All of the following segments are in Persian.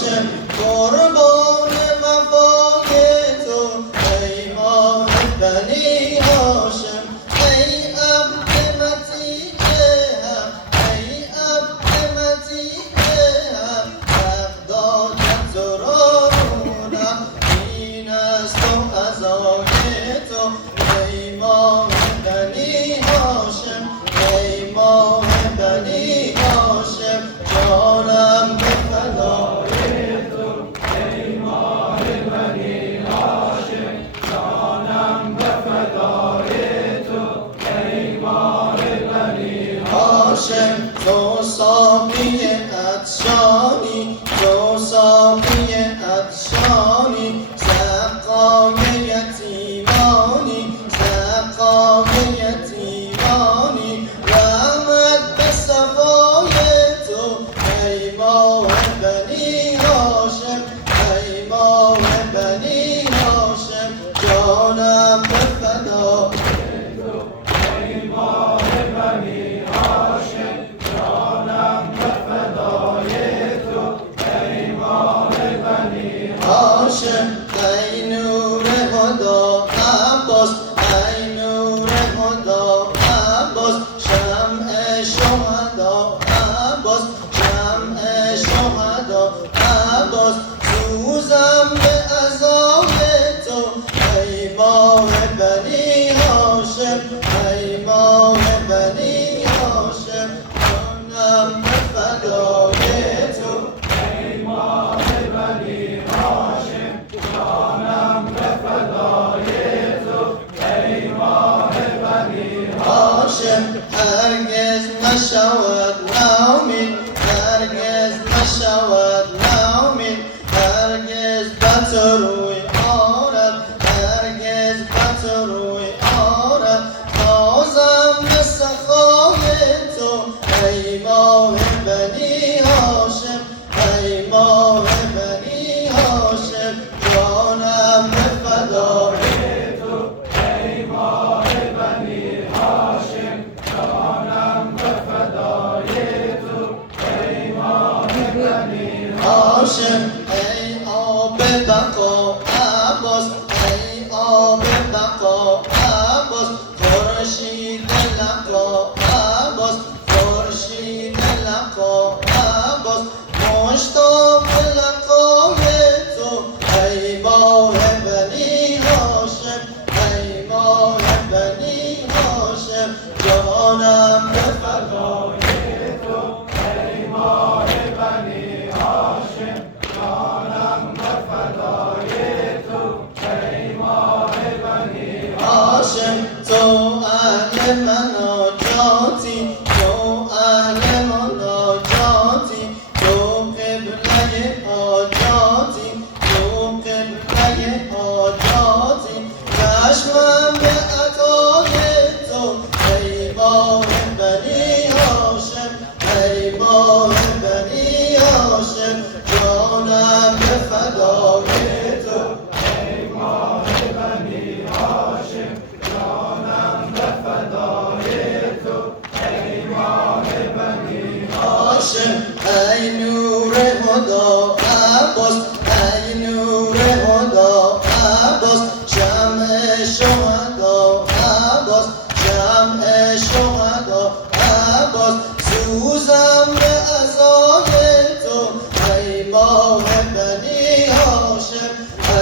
هاشم قربان وفای تو ای ماه بنی هاشم ای عبد مطیع حق ای عبد مطیع حق حق دادن تو را رونق این است و عزای تو ای ماه بنی هاشم ای ماه بنی هاشم جانم به فدای تو ای ماه بنی هاشم جانم به فدای تو ای ماه بنی هاشم تو ساقی عطشانی تو ساقی عطشانی سقای یتیمانی سقای یتیمانی رحمت به صفای تو ای ماه بنی هاشم ای ماه بنی هاشم جانم به فدای تو ای ماه بنی هاشم جانم به فدای تو ای ماه بنی هاشم ای نور هدا عباس ای نور هدا عباس شمع شهدا عباس شمع شهدا عباس سوزم به عزای تو ای ماه بنی هاشم ای ماه بنی هاشم جانم به فدای تو ای ماه بنی هاشم جانم به فدای تو ای ماه بنی هاشم هرگز نشود ناامید هرگز نشود ناامید هرگز به تو روی آرد هرگز به تو روی آرد نازم به سخای تو ای ماه بنی هاشم ای ماه بنی هاشم جانم به فدای تو ای ماه بنی هاشم جانم به فدای تو ای ماه بنی هاشم ای آب بقا عباس ای آب بقا عباس خورشید لقا عباس خورشید لقا عباس مشتاق لقای تو ای ماه بنی هاشم ای ماه بنی هاشم جانم به فدای تو ای ماه بنی هاشم جانم به فدای تو ای ماه بنی هاشم تو اهل مناجاتی تو اهل مناجاتی تو قبله حاجاتی تو قبله حاجاتی چشمم به عطای تو ای ماه بنی هاشم ای ماه بنی هاشم جانم به فدای تو ای ماه بنی هاشم جانم به فدای تو ای ماه بنی هاشم ای نور هدا عباس ای نور هدا عباس شمع شهدا عباس شمع شهدا عباس سوزم به عزای تو ای ماه بنی هاشم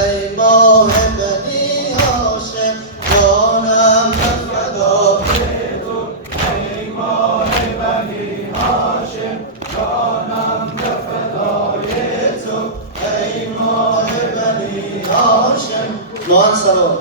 ای ماه بنی هاشم جانم به فدای تو ای ماه بنی هاشم جانم به فدای تو ای ماه بنی هاشم مان سلام